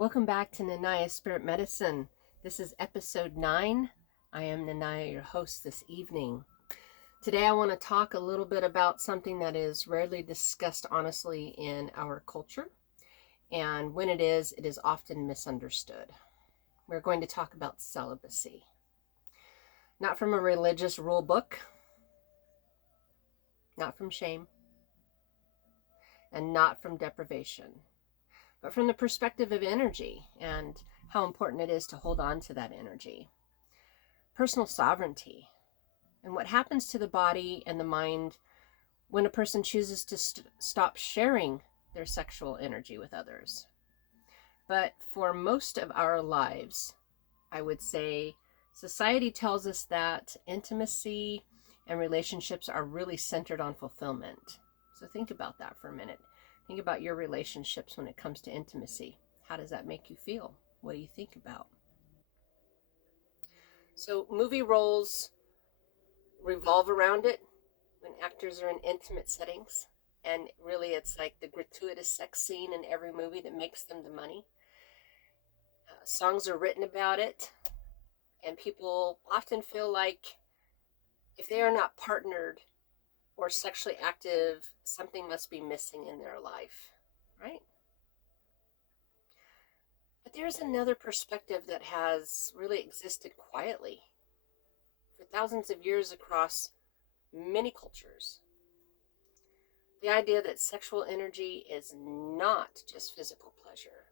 Welcome back to Nanaya Spirit Medicine. This is episode 9. I am Nanaya, your host this evening. Today I want to talk a little bit about something that is rarely discussed honestly in our culture. And when it is often misunderstood. We're going to talk about celibacy. Not from a religious rule book, not from shame, and not from deprivation, but from the perspective of energy and how important it is to hold on to that energy. Personal sovereignty, and what happens to the body and the mind when a person chooses to stop sharing their sexual energy with others. But for most of our lives, I would say society tells us that intimacy and relationships are really centered on fulfillment. So think about that for a minute. Think about your relationships when it comes to intimacy. How does that make you feel? What do you think about? So movie roles revolve around it when actors are in intimate settings. And really, it's like the gratuitous sex scene in every movie that makes them the money. Songs are written about it, and people often feel like if they are not partnered or sexually active, something must be missing in their life, right? But there's another perspective that has really existed quietly for thousands of years across many cultures. The idea that sexual energy is not just physical pleasure,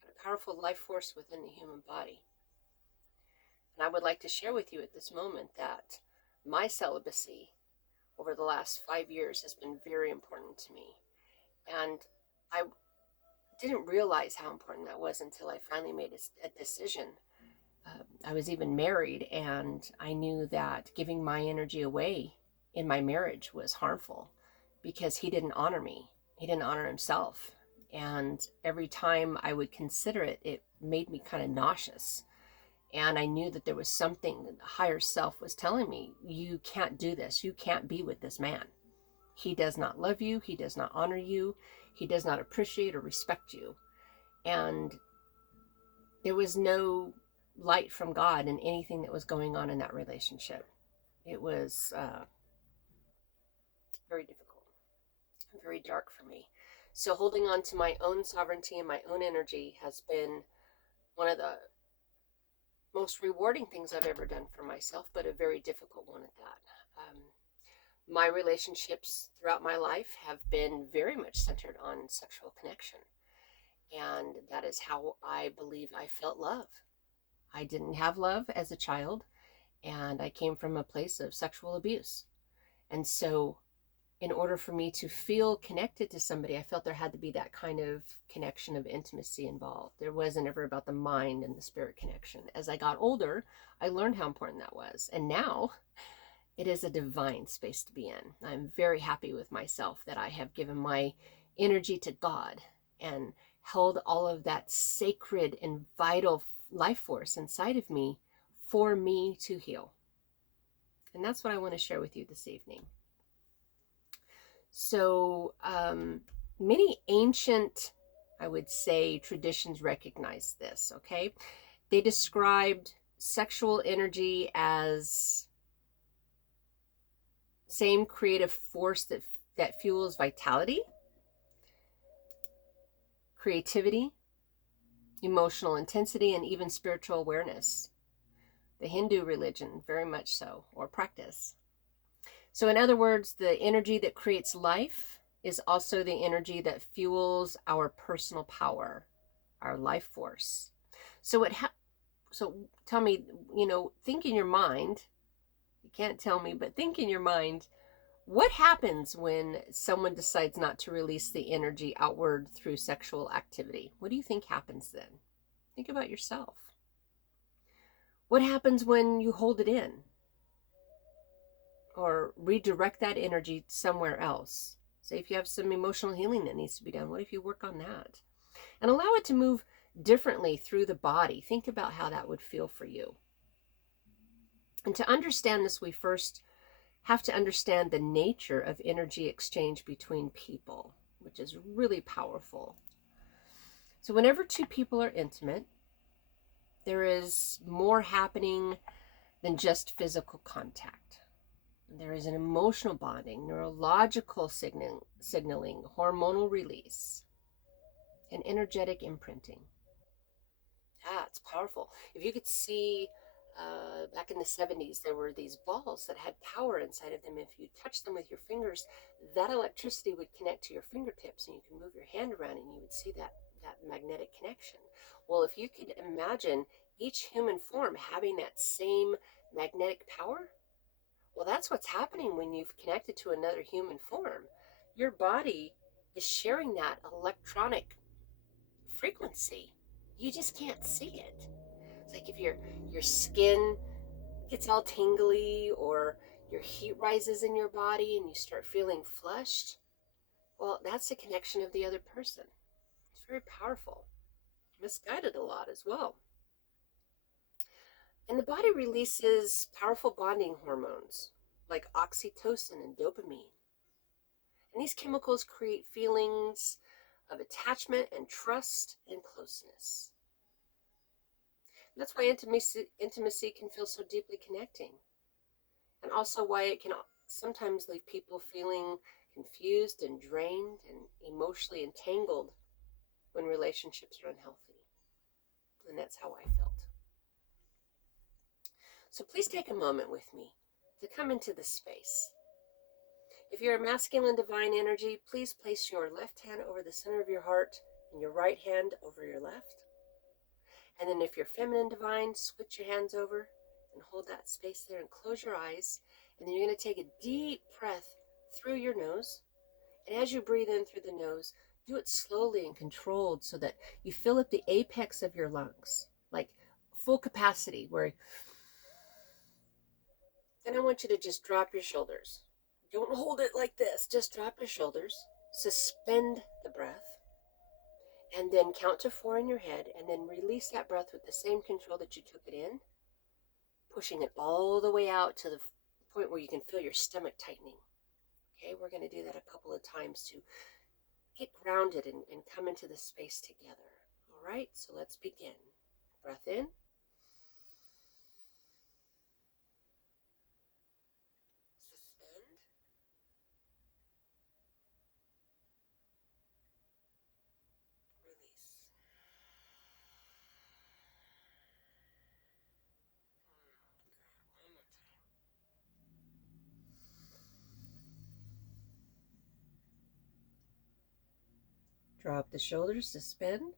but a powerful life force within the human body. And I would like to share with you at this moment that my celibacy over the last 5 years has been very important to me. And I didn't realize how important that was until I finally made a decision. I was even married, and I knew that giving my energy away in my marriage was harmful because he didn't honor me. He didn't honor himself. And every time I would consider it, it made me kind of nauseous. And I knew that there was something that the higher self was telling me, you can't do this. You can't be with this man. He does not love you. He does not honor you. He does not appreciate or respect you. And there was no light from God in anything that was going on in that relationship. It was very difficult, very dark for me. So holding on to my own sovereignty and my own energy has been one of the most rewarding things I've ever done for myself, but a very difficult one at that. My relationships throughout my life have been very much centered on sexual connection. And that is how I believe I felt love. I didn't have love as a child, and I came from a place of sexual abuse. And so in order for me to feel connected to somebody, I felt there had to be that kind of connection of intimacy involved. There wasn't ever about the mind and the spirit connection. As I got older, I learned how important that was. And now it is a divine space to be in. I'm very happy with myself that I have given my energy to God and held all of that sacred and vital life force inside of me for me to heal. And that's what I want to share with you this evening. So many ancient, I would say, traditions recognize this, okay? They described sexual energy as same creative force that fuels vitality, creativity, emotional intensity, and even spiritual awareness. The Hindu religion, very much so, or practice. So in other words, the energy that creates life is also the energy that fuels our personal power, our life force. So so tell me, think in your mind. You can't tell me, but think in your mind, what happens when someone decides not to release the energy outward through sexual activity? What do you think happens then? Think about yourself. What happens when you hold it in? Or redirect that energy somewhere else? Say if you have some emotional healing that needs to be done, what if you work on that? And allow it to move differently through the body. Think about how that would feel for you. And to understand this, we first have to understand the nature of energy exchange between people, which is really powerful. So whenever two people are intimate, there is more happening than just physical contact. There is an emotional bonding, neurological signaling, hormonal release, and energetic imprinting. Yeah, it's powerful. If you could see, back in the 70s, there were these balls that had power inside of them. If you touch them with your fingers, that electricity would connect to your fingertips, and you can move your hand around and you would see that magnetic connection. Well, if you could imagine each human form having that same magnetic power, well, that's what's happening when you've connected to another human form. Your body is sharing that electronic frequency. You just can't see it. It's like if your skin gets all tingly or your heat rises in your body and you start feeling flushed. Well, that's the connection of the other person. It's very powerful. Misguided a lot as well. And the body releases powerful bonding hormones like oxytocin and dopamine. And these chemicals create feelings of attachment and trust and closeness. That's why intimacy can feel so deeply connecting, and also why it can sometimes leave people feeling confused and drained and emotionally entangled when relationships are unhealthy. And that's how I felt. So please take a moment with me to come into this space. If you're a masculine divine energy, please place your left hand over the center of your heart and your right hand over your left. And then if you're feminine divine, switch your hands over and hold that space there and close your eyes. And then you're going to take a deep breath through your nose. And as you breathe in through the nose, do it slowly and controlled so that you fill up the apex of your lungs, like full capacity, where then I want you to just drop your shoulders. Don't hold it like this. Just drop your shoulders. Suspend the breath. And then count to 4 in your head. And then release that breath with the same control that you took it in, pushing it all the way out to the point where you can feel your stomach tightening. Okay, we're going to do that a couple of times to get grounded and come into this space together. All right, so let's begin. Breath in. Suspend. Release. One more time. Drop the shoulders, suspend. Release.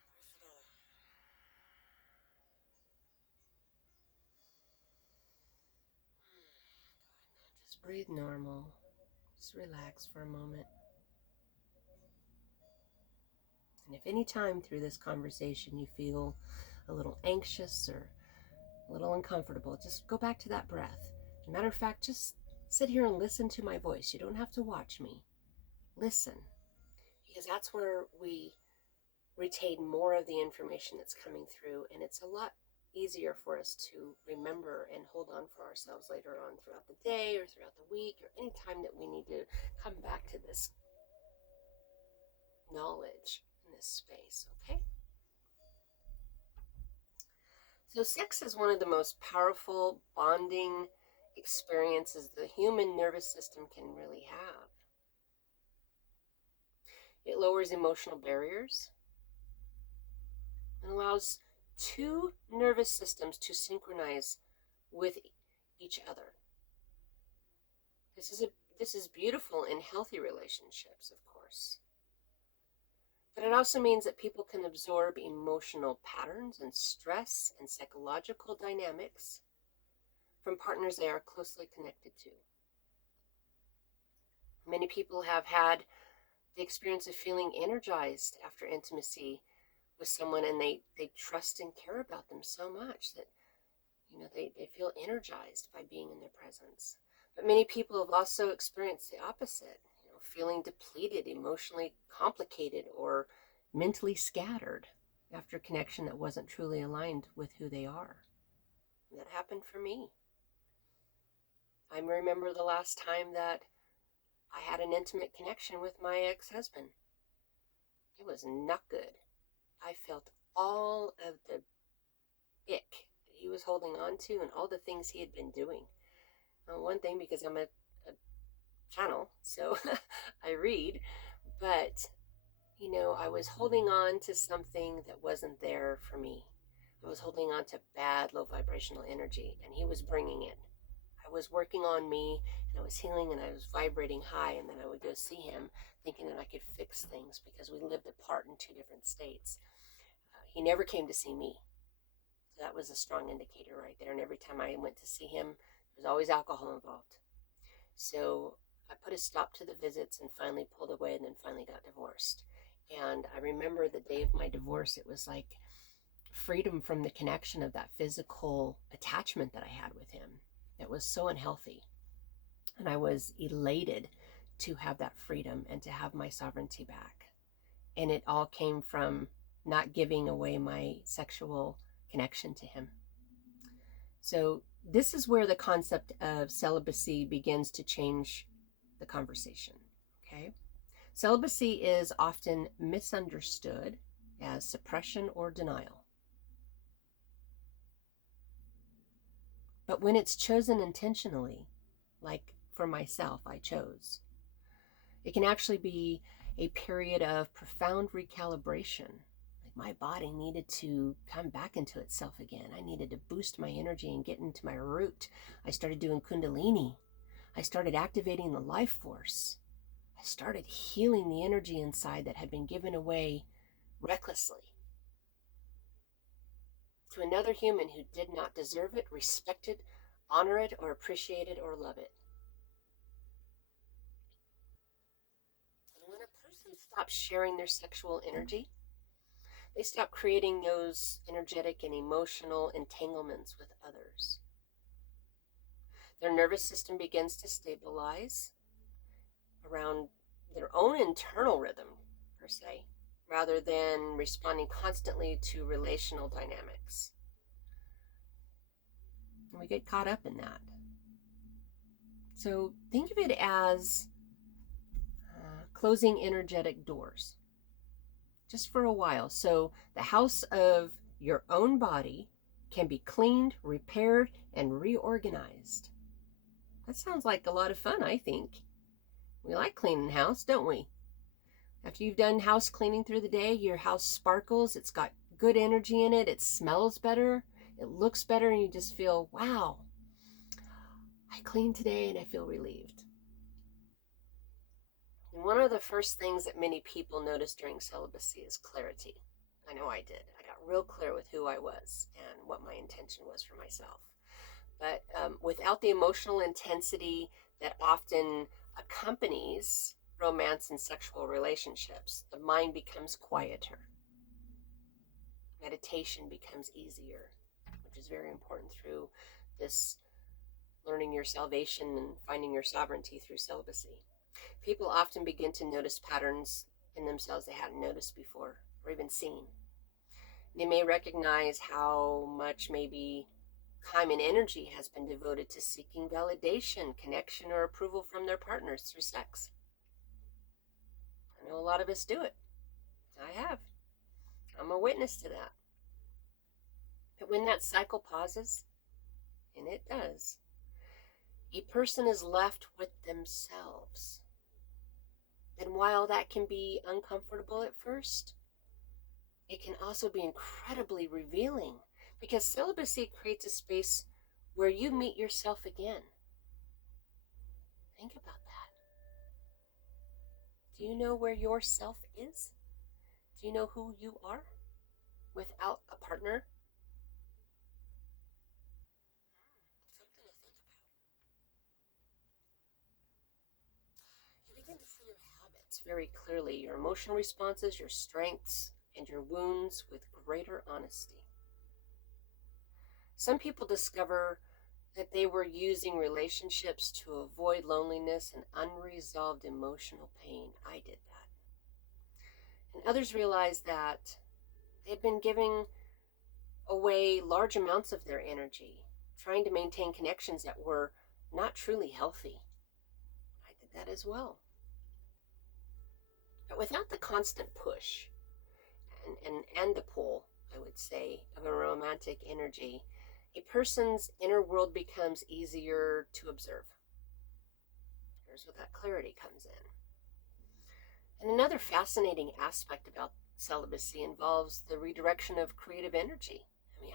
Press it on. Just breathe normal. Just relax for a moment. And if any time through this conversation you feel a little anxious or a little uncomfortable, just go back to that breath. As a matter of fact, just sit here and listen to my voice. You don't have to watch me. Listen, because that's where we retain more of the information that's coming through, and it's a lot easier for us to remember and hold on for ourselves later on throughout the day or throughout the week or any time that we need to come back to this knowledge in this space, okay? So sex is one of the most powerful bonding experiences the human nervous system can really have. It lowers emotional barriers and allows two nervous systems to synchronize with each other. This is a this is beautiful in healthy relationships, of course. But it also means that people can absorb emotional patterns and stress and psychological dynamics from partners they are closely connected to. Many people have had the experience of feeling energized after intimacy with someone, and they trust and care about them so much that they feel energized by being in their presence. But many people have also experienced the opposite, feeling depleted, emotionally complicated, or mentally scattered after connection that wasn't truly aligned with who they are. And that happened for me. I remember the last time that I had an intimate connection with my ex-husband. It was not good. I felt all of the ick that he was holding on to and all the things he had been doing. One thing, because I'm a channel, so I read, but I was holding on to something that wasn't there for me. I was holding on to bad, low vibrational energy, and he was bringing it. I was working on me, and I was healing, and I was vibrating high, and then I would go see him, thinking that I could fix things because we lived apart in two different states. He never came to see me. So that was a strong indicator right there. And every time I went to see him, there was always alcohol involved. So I put a stop to the visits and finally pulled away, and then finally got divorced. And I remember the day of my divorce, it was like freedom from the connection of that physical attachment that I had with him. It was so unhealthy. And I was elated to have that freedom and to have my sovereignty back. And it all came from not giving away my sexual connection to him. So this is where the concept of celibacy begins to change the conversation. Okay. Celibacy is often misunderstood as suppression or denial. But when it's chosen intentionally, like for myself, I chose, it can actually be a period of profound recalibration. Like my body needed to come back into itself again. I needed to boost my energy and get into my root. I started doing Kundalini. I started activating the life force. I started healing the energy inside that had been given away recklessly to another human who did not deserve it, respect it, honor it, or appreciate it, or love it. And when a person stops sharing their sexual energy, they stop creating those energetic and emotional entanglements with others. Their nervous system begins to stabilize around their own internal rhythm, per se, rather than responding constantly to relational dynamics. And we get caught up in that. So think of it as closing energetic doors just for a while. So the house of your own body can be cleaned, repaired, and reorganized. That sounds like a lot of fun, I think. We like cleaning house, don't we? After you've done house cleaning through the day, your house sparkles, it's got good energy in it, it smells better, it looks better, and you just feel, wow, I cleaned today and I feel relieved. And one of the first things that many people notice during celibacy is clarity. I know I did. I got real clear with who I was and what my intention was for myself. But without the emotional intensity that often accompanies romance and sexual relationships, the mind becomes quieter. Meditation becomes easier, which is very important through this learning your salvation and finding your sovereignty through celibacy. People often begin to notice patterns in themselves they hadn't noticed before or even seen. They may recognize how much maybe time and energy has been devoted to seeking validation, connection, or approval from their partners through sex. I know a lot of us do it. I have. I'm a witness to that. But when that cycle pauses, and it does, a person is left with themselves. And while that can be uncomfortable at first, it can also be incredibly revealing because celibacy creates a space where you meet yourself again. Think about that. Do you know where your self is? Do you know who you are without a partner? Something to think about. You begin to see your habits very clearly, your emotional responses, your strengths, and your wounds with greater honesty. Some people discover that they were using relationships to avoid loneliness and unresolved emotional pain. I did that. And others realized that they'd been giving away large amounts of their energy, trying to maintain connections that were not truly healthy. I did that as well. But without the constant push and the pull, I would say, of a romantic energy, a person's inner world becomes easier to observe. Here's where that clarity comes in. And another fascinating aspect about celibacy involves the redirection of creative energy. I mean,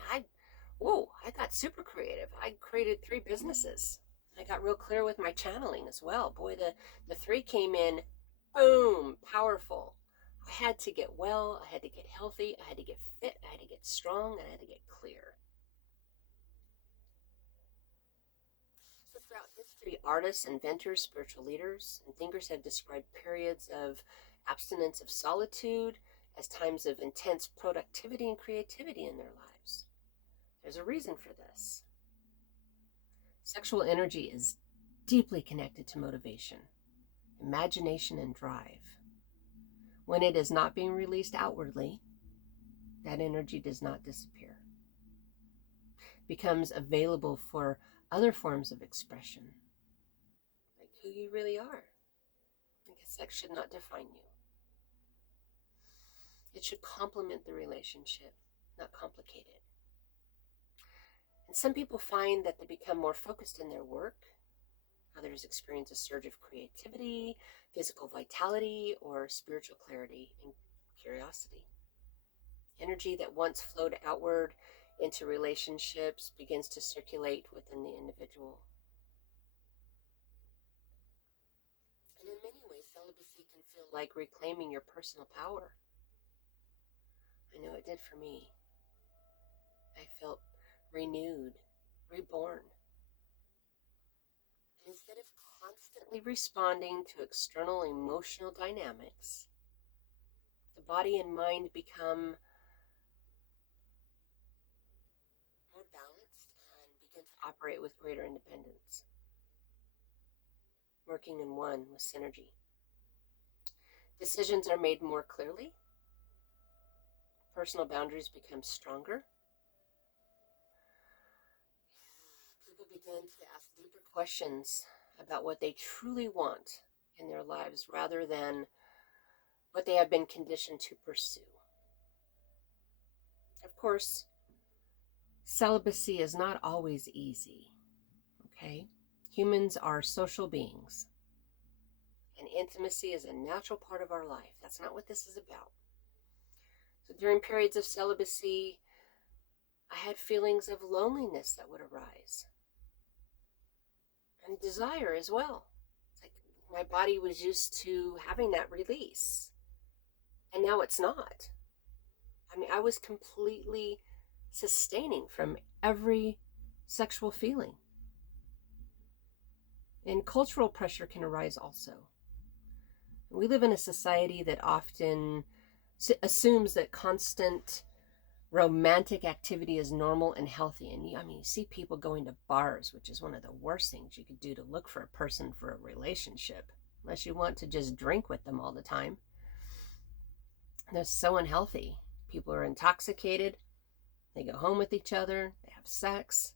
I got super creative. I created 3 businesses. I got real clear with my channeling as well. Boy, the 3 came in, boom, powerful. I had to get well, I had to get healthy, I had to get fit, I had to get strong, and I had to get clear. So throughout history, artists, inventors, spiritual leaders, and thinkers have described periods of abstinence of solitude as times of intense productivity and creativity in their lives. There's a reason for this. Sexual energy is deeply connected to motivation, imagination, and drive. When it is not being released outwardly, that energy does not disappear. It becomes available for other forms of expression, like who you really are. Because sex should not define you. It should complement the relationship, not complicate it. And some people find that they become more focused in their work. Others experience a surge of creativity, physical vitality, or spiritual clarity and curiosity. Energy that once flowed outward into relationships begins to circulate within the individual. And in many ways, celibacy can feel like reclaiming your personal power. I know it did for me. I felt renewed, reborn. And instead of constantly responding to external emotional dynamics, the body and mind become more balanced and begin to operate with greater independence, working in one with synergy. Decisions are made more clearly, personal boundaries become stronger. People begin to ask deeper questions about what they truly want in their lives rather than what they have been conditioned to pursue. Of course, celibacy is not always easy, okay? Humans are social beings, and intimacy is a natural part of our life. That's not what this is about. So during periods of celibacy, I had feelings of loneliness that would arise, and desire as well. It's like my body was used to having that release, and now it's not. I mean, I was completely sustaining from every sexual feeling. And cultural pressure can arise also. We live in a society that often assumes that constant romantic activity is normal and healthy. And I mean, you see people going to bars, which is one of the worst things you could do to look for a person for a relationship, unless you want to just drink with them all the time. They're so unhealthy. People are intoxicated. They go home with each other. They have sex.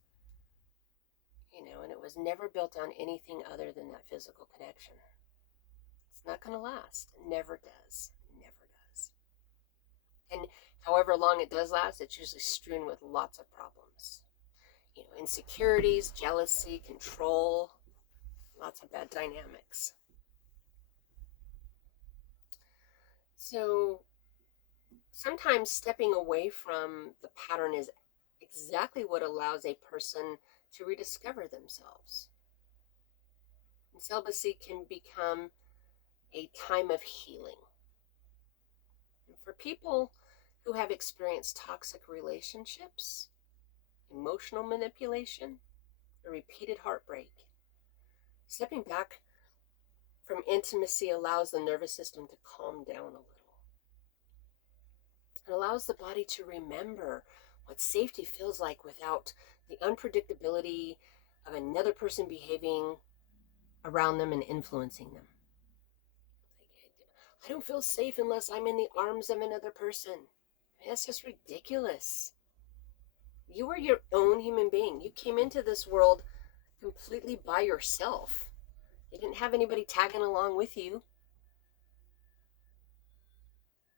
And it was never built on anything other than that physical connection. It's not going to last. It never does. It never does. And however long it does last, it's usually strewn with lots of problems. Insecurities, jealousy, control, lots of bad dynamics. So sometimes stepping away from the pattern is exactly what allows a person to rediscover themselves. And celibacy can become a time of healing. And for people who have experienced toxic relationships, emotional manipulation, or repeated heartbreak, stepping back from intimacy allows the nervous system to calm down a little. It allows the body to remember what safety feels like without the unpredictability of another person behaving around them and influencing them. I don't feel safe unless I'm in the arms of another person. That's just ridiculous. You are your own human being. You came into this world completely by yourself. You didn't have anybody tagging along with you.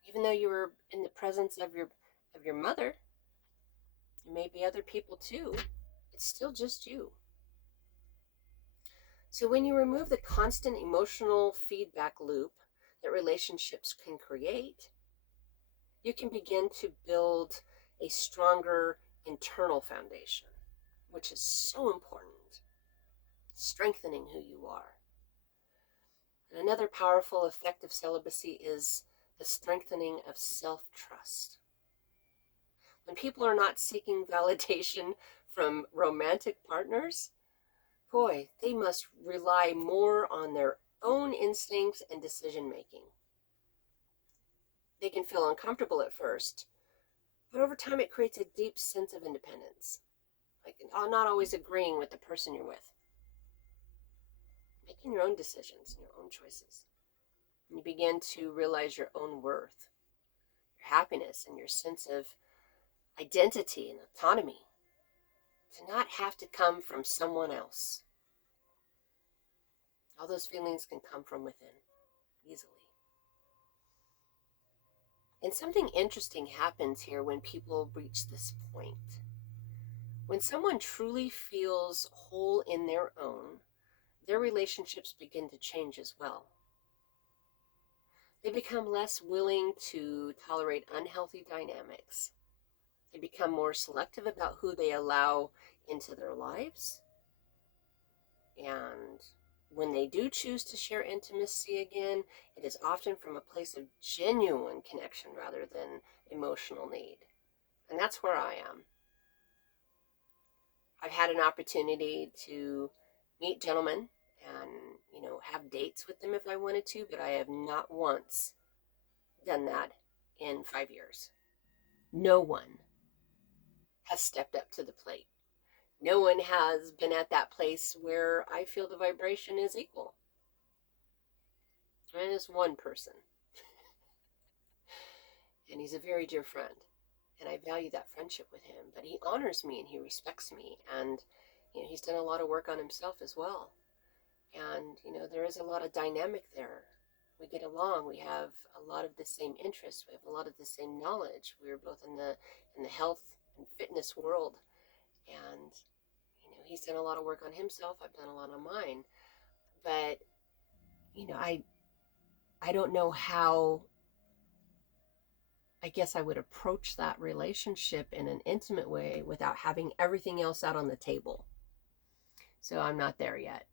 Even though you were in the presence of your mother, and maybe other people too, it's still just you. So when you remove the constant emotional feedback loop that relationships can create, you can begin to build a stronger internal foundation, which is so important, strengthening who you are. And another powerful effect of celibacy is the strengthening of self-trust. When people are not seeking validation from romantic partners, boy, they must rely more on their own instincts and decision making. They can feel uncomfortable at first, but over time it creates a deep sense of independence. Like not always agreeing with the person you're with, making your own decisions and your own choices. And you begin to realize your own worth, your happiness, and your sense of identity and autonomy to not have to come from someone else. All those feelings can come from within easily. And something interesting happens here when people reach this point. When someone truly feels whole in their own, their relationships begin to change as well. They become less willing to tolerate unhealthy dynamics. They become more selective about who they allow into their lives. And when they do choose to share intimacy again, it is often from a place of genuine connection rather than emotional need. And that's where I am. I've had an opportunity to meet gentlemen and, have dates with them if I wanted to, but I have not once done that in 5 years. No one has stepped up to the plate. No one has been at that place where I feel the vibration is equal. And it's one person. And he's a very dear friend. And I value that friendship with him. But he honors me and he respects me. And, he's done a lot of work on himself as well. And, there is a lot of dynamic there. We get along. We have a lot of the same interests. We have a lot of the same knowledge. We're both in the health and fitness world. And, he's done a lot of work on himself. I've done a lot on mine. But, I don't know how, I guess I would approach that relationship in an intimate way without having everything else out on the table. So I'm not there yet.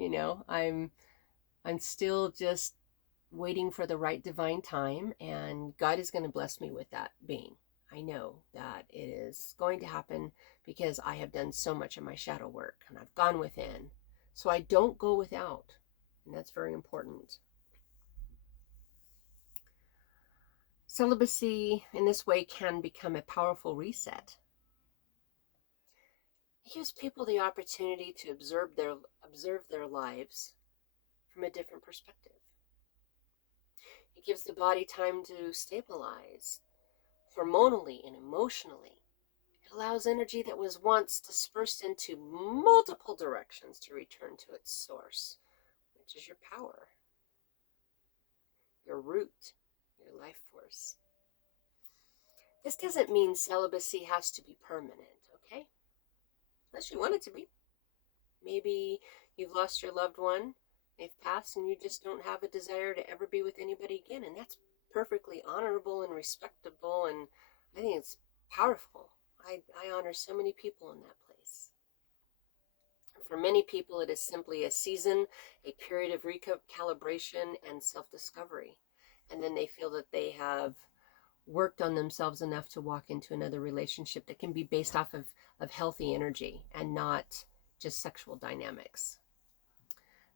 I'm still just waiting for the right divine time, and God is going to bless me with that being. I know that it is going to happen because I have done so much of my shadow work and I've gone within. So I don't go without, and that's very important. Celibacy in this way can become a powerful reset. It gives people the opportunity to observe their lives from a different perspective. It gives the body time to stabilize hormonally and emotionally. It allows energy that was once dispersed into multiple directions to return to its source, which is your power, your root, your life force. This doesn't mean celibacy has to be permanent, okay? Unless you want it to be. Maybe you've lost your loved one, they've passed, and you just don't have a desire to ever be with anybody again. And that's perfectly honorable and respectable, and I think it's powerful. I honor so many people in that place. For many people, it is simply a season, a period of recalibration and self-discovery. And then they feel that they have worked on themselves enough to walk into another relationship that can be based off of healthy energy and not just sexual dynamics.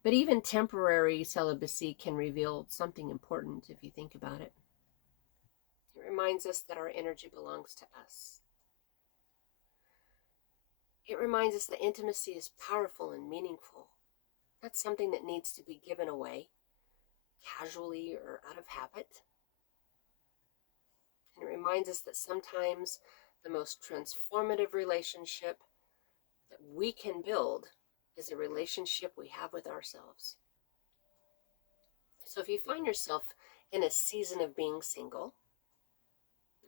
But even temporary celibacy can reveal something important if you think about it. It reminds us that our energy belongs to us. It reminds us that intimacy is powerful and meaningful. Not something that needs to be given away casually or out of habit. And it reminds us that sometimes the most transformative relationship that we can build is a relationship we have with ourselves. So if you find yourself in a season of being single,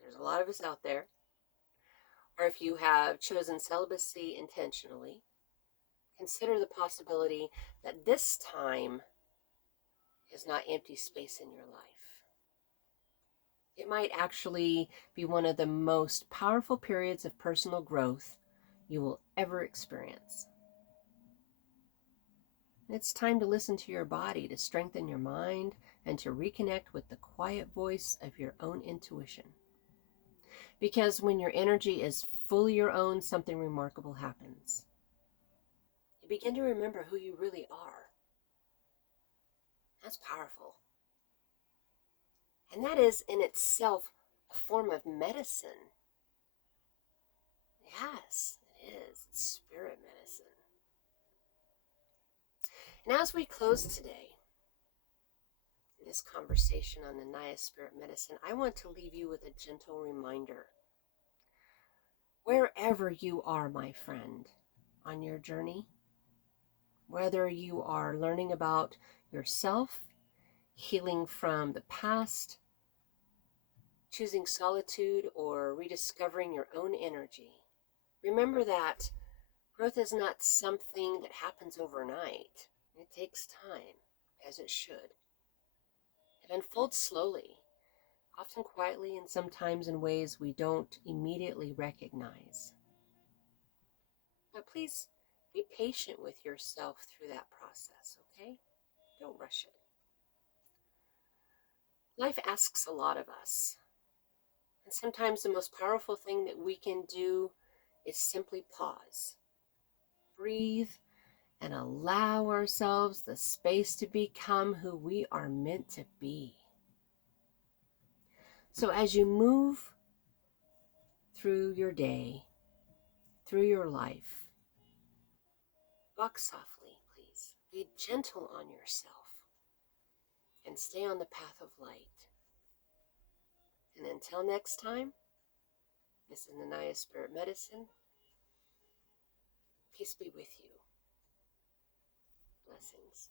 there's a lot of us out there, or if you have chosen celibacy intentionally, consider the possibility that this time is not empty space in your life. It might actually be one of the most powerful periods of personal growth you will ever experience. It's time to listen to your body, to strengthen your mind, and to reconnect with the quiet voice of your own intuition. Because when your energy is fully your own, something remarkable happens. You begin to remember who you really are. That's powerful. And that is in itself a form of medicine. Yes, it is. It's spirit medicine. And as we close today, in this conversation on Anaya Spirit Medicine, I want to leave you with a gentle reminder. Wherever you are, my friend, on your journey, whether you are learning about yourself, healing from the past, choosing solitude, or rediscovering your own energy, remember that growth is not something that happens overnight. It takes time, as it should. It unfolds slowly, often quietly, and sometimes in ways we don't immediately recognize. But please be patient with yourself through that process, okay? Don't rush it. Life asks a lot of us, and sometimes the most powerful thing that we can do is simply pause, breathe, and allow ourselves the space to become who we are meant to be. So as you move through your day, through your life, walk softly, please. Be gentle on yourself and stay on the path of light. And until next time, this is Anaya Spirit Medicine. Peace be with you. Blessings.